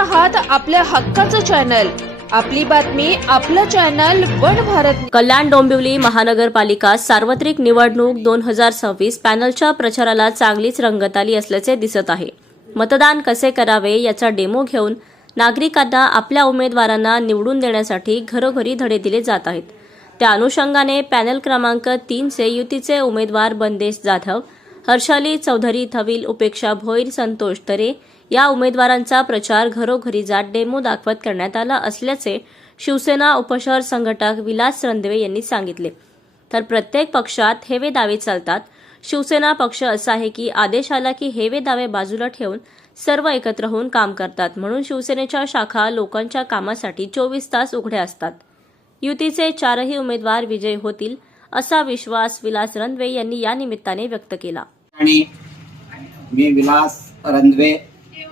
आहात आपल्या हक्काचं चॅनल, आपली बातमी आपलं चॅनल वन भारत। कल्याण डोंबिवली महानगरपालिका सार्वत्रिक निवडणूक 2026 पॅनलच्या प्रचाराला चांगलीच रंगत आली असल्याचे दिसत आहे। मतदान कसे करावे याचा डेमो घेऊन नागरिकांना आपल्या उमेदवारांना निवडून देण्यासाठी घरोघरी धडे दिले जात आहेत। त्या अनुषंगाने पॅनल क्रमांक 3 चे युतीचे उमेदवार बंदेश जाधव, हर्षाली चौधरी थविल, उपेक्षा भोईर, संतोष तरे या उमेदवारांचा प्रचार घरोघरी जात डेमो दाखवत करण्यात आला असल्याचे शिवसेना उपशहर संघटक विलास रंधवे यांनी सांगितले। तर प्रत्येक पक्षात हेवे दावे चालतात। शिवसेना पक्ष असा आहे की आदेश आला की हेवे दावे बाजूला ठेवून सर्व एकत्र होऊन काम करतात, म्हणून शिवसेनेच्या शाखा लोकांच्या कामासाठी 24 तास उघड्या असतात। युतीचे 4ही उमेदवार विजयी होतील असा विश्वास विलास रंधवे यांनी या निमित्ताने व्यक्त केला। आणि मी विलास रंधवे,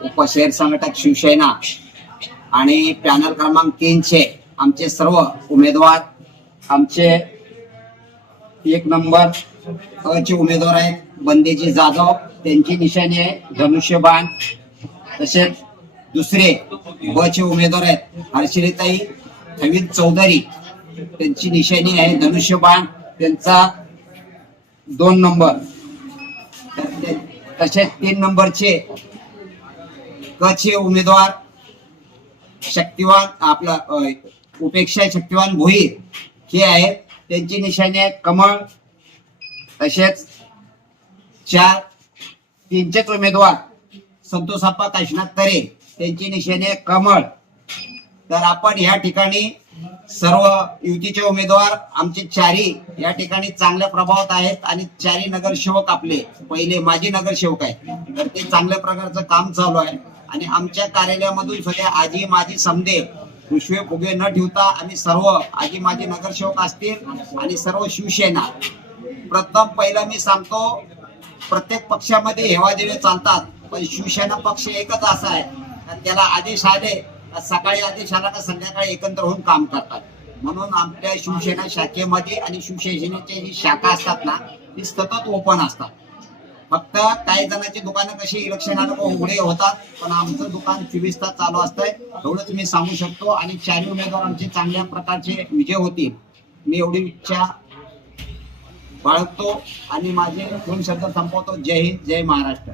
उपशहर संघटक शिवसेना आणि पॅनल क्रमांक 3 चे आमचे सर्व उमेदवार, आमचे 1 नंबर चे उमेदवार आहेत बंदेजी जाधव, त्यांची निशाणी आहे धनुष्यबाण। तसेच दुसरे ब चे उमेदवार आहेत हर्षिलीताई थविल चौधरी, त्यांची निशाणी आहे धनुष्यबाण, त्यांचा 2 नंबर। तसेच 3 नंबरचे क चे उमेदवार शक्तिवान, आपला उपेक्षा शक्तिवान भोईर हे आहेत, त्यांची निशाणी आहे कमळ। तसेच 3 चे उमेदवार संतोषाप्पा काशीनाथ तरे, त्यांची निशाणी आहे कमळ। तर आपण या ठिकाणी सर्व युतीचे उमेदवार आमचे 4ही या ठिकाणी चांगल्या प्रभावात आहेत आणि 4ही नगरसेवक आपले पहिले माजी नगरसेवक आहेत, तर ते चांगल्या प्रकारचं काम चालू आहे। आणि आमच्या कार्यालयामधून सध्या आजी माजी समदे पिशवे फुगे न ठेवता आम्ही सर्व आजी माजी नगरसेवक असतील आणि सर्व शिवसेना, प्रथम पहिला मी सांगतो, प्रत्येक पक्षामध्ये हेवादेवे चालतात, पण शिवसेना पक्ष एकच असा आहे त्याला आदेश आले सकाळी आदेश आला का संध्याकाळी एकत्र होऊन काम करतात। म्हणून आपल्या शिवसेना शाखेमध्ये आणि शिवसेनेच्या जी शाखा असतात ना ती सतत ओपन असतात। फक्त काही जणांची दुकानं कशी इलेक्शन आलं उघडे होतात, पण आमचं दुकान 24 तास चालू असतंय, एवढंच मी सांगू शकतो। आणि 4ही उमेदवार आमचे चांगल्या प्रकारचे विजय होतील मी एवढी इच्छा बाळगतो आणि माझे 2 शब्द संपवतो। जय हिंद, जय महाराष्ट्र।